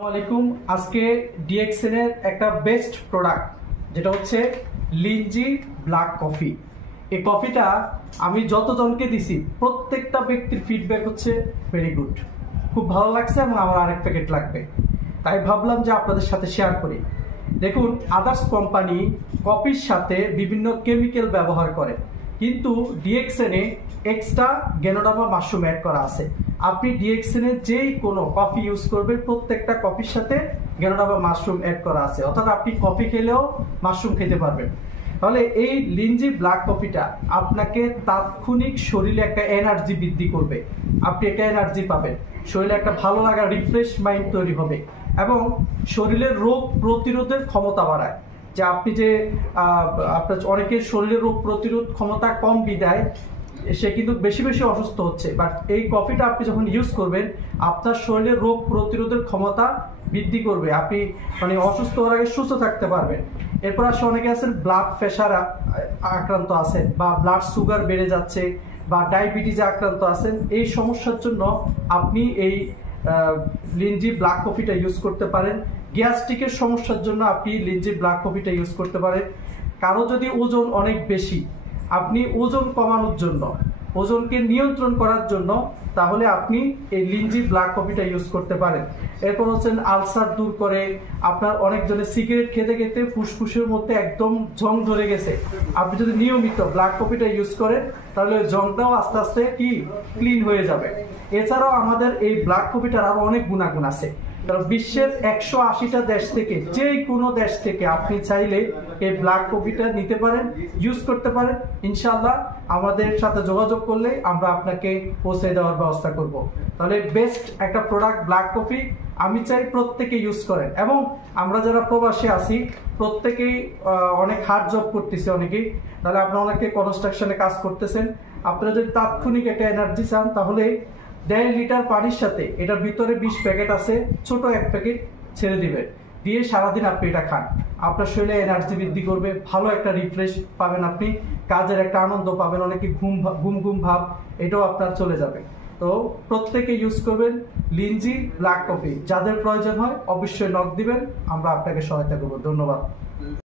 আসসালামাইকুম। আজকে ডিএক্সএন এর একটা বেস্ট প্রোডাক্ট যেটা হচ্ছে লিনজি ব্ল্যাক কফি। এই কফিটা আমি যতজনকে দিছি প্রত্যেকটা ব্যক্তির ফিডব্যাক হচ্ছে ভেরি গুড, খুব ভালো লাগছে এবং আমার আরেক প্যাকেট লাগবে। তাই ভাবলাম যে আপনাদের সাথে শেয়ার করি। দেখুন, আদার্স কোম্পানি কফির সাথে বিভিন্ন কেমিক্যাল ব্যবহার করে, কিন্তু ডিএক্সএন এ এক্সট্রা গ্যানোডার্মা মাশরুম অ্যাড করা আছে। আপনি ডিএক্সএন এর যেই কোনো কফি ইউজ করবেন প্রত্যেকটা কফির সাথে গ্যানোডার্মা মাশরুম অ্যাড করা আছে, অর্থাৎ আপনি কফি খেলেও মাশরুম খেতে পারবেন। তাহলে এই লিনজি ব্ল্যাক কফিটা আপনাকে তাৎক্ষণিক শরীরে একটা এনার্জি বৃদ্ধি করবে, আপনি একটা এনার্জি পাবেন, শরীরে একটা ভালো লাগা রিফ্রেশ মাইন্ড তৈরি হবে এবং শরীরের রোগ প্রতিরোধের ক্ষমতা বাড়ায়। যে আপনি যে আপনার অনেকের শরীরের রোগ প্রতিরোধ ক্ষমতা কম বিদায় সে কিন্তু বেশি বেশি অসুস্থ হচ্ছে, বাট এই কফিটা আপনি যখন ইউজ করবেন আপনার শরীরের রোগ প্রতিরোধের ক্ষমতা বৃদ্ধি করবে, আপনি মানে অসুস্থ হওয়ার আগে সুস্থ থাকতে পারবেন। এরপর আসলে অনেকে আছেন ব্লাড প্রেশার আক্রান্ত আছেন বা ব্লাড সুগার বেড়ে যাচ্ছে বা ডায়াবেটিসে আক্রান্ত আছেন, এই সমস্যার জন্য আপনি এই লিনজি ব্ল্যাক কফিটা ইউজ করতে পারেন। গ্যাস্ট্রিকের সমস্যার জন্য আপনি লিনজি ব্ল্যাক কফিটা ইউজ করতে পারেন। কারো যদি ওজন অনেক বেশি, আপনি ওজন কমানোর জন্য, ওজনকে নিয়ন্ত্রণ করার জন্য, তাহলে আপনি এই লিনজি ব্ল্যাক কফিটা ইউজ করতে পারেন। এরপর হচ্ছেন আলসার দূর করে, আপনার অনেকজনের সিগারেট খেতে খেতে ফুসফুসের মধ্যে একদম জং ধরে গেছে, আপনি যদি নিয়মিত ব্ল্যাক কফিটা ইউজ করেন তাহলে জংটাও আস্তে আস্তে কি ক্লিন হয়ে যাবে। এছাড়াও আমাদের এই ব্ল্যাক কফিটার আরো অনেক গুণাগুণ আছে। কারণ বিশ্বের 180টা দেশ থেকে, যে কোনো দেশ থেকে আপনি চাইলে এই ব্ল্যাক কফিটা নিতে পারেন, ইউজ করতে পারেন। ইনশাআল্লাহ আমাদের সাথে যোগাযোগ করলে আমরা আপনাকে পৌঁছে দেওয়ার ব্যবস্থা করব। তাহলে বেস্ট একটা প্রোডাক্ট ব্ল্যাক কফি, আমি চাই প্রত্যেকে ইউজ করেন। এবং আমরা যারা প্রবাসী আছি প্রত্যেকেই অনেক হার্ড জব করতেছে অনেকেই, তাহলে আপনারা অনেকে কনস্ট্রাকশনে কাজ করতেছেন, আপনারা যদি তাৎক্ষণিক একটা এনার্জি চান তাহলে 1.5 লিটার পানির সাথে এটার ভিতরে 20 প্যাকেট আছে, ছোট এক প্যাকেট ছেড়ে দিবেন, দিয়ে সারাদিন আপনি এটা খান, আপনার শরীরে এনার্জি বৃদ্ধি করবে, ভালো একটা রিফ্রেশ পাবেন, আপনি কাজের একটা আনন্দ পাবেন, অনেকে ঘুম ঘুম ভাব এটাও আপনার চলে যাবে। তো প্রত্যেকে ইউজ করবেন লিনজি ব্ল্যাক কফি। যাদের প্রয়োজন হয় অবশ্যই নক দিবেন, আমরা আপনাকে সহায়তা করব। ধন্যবাদ।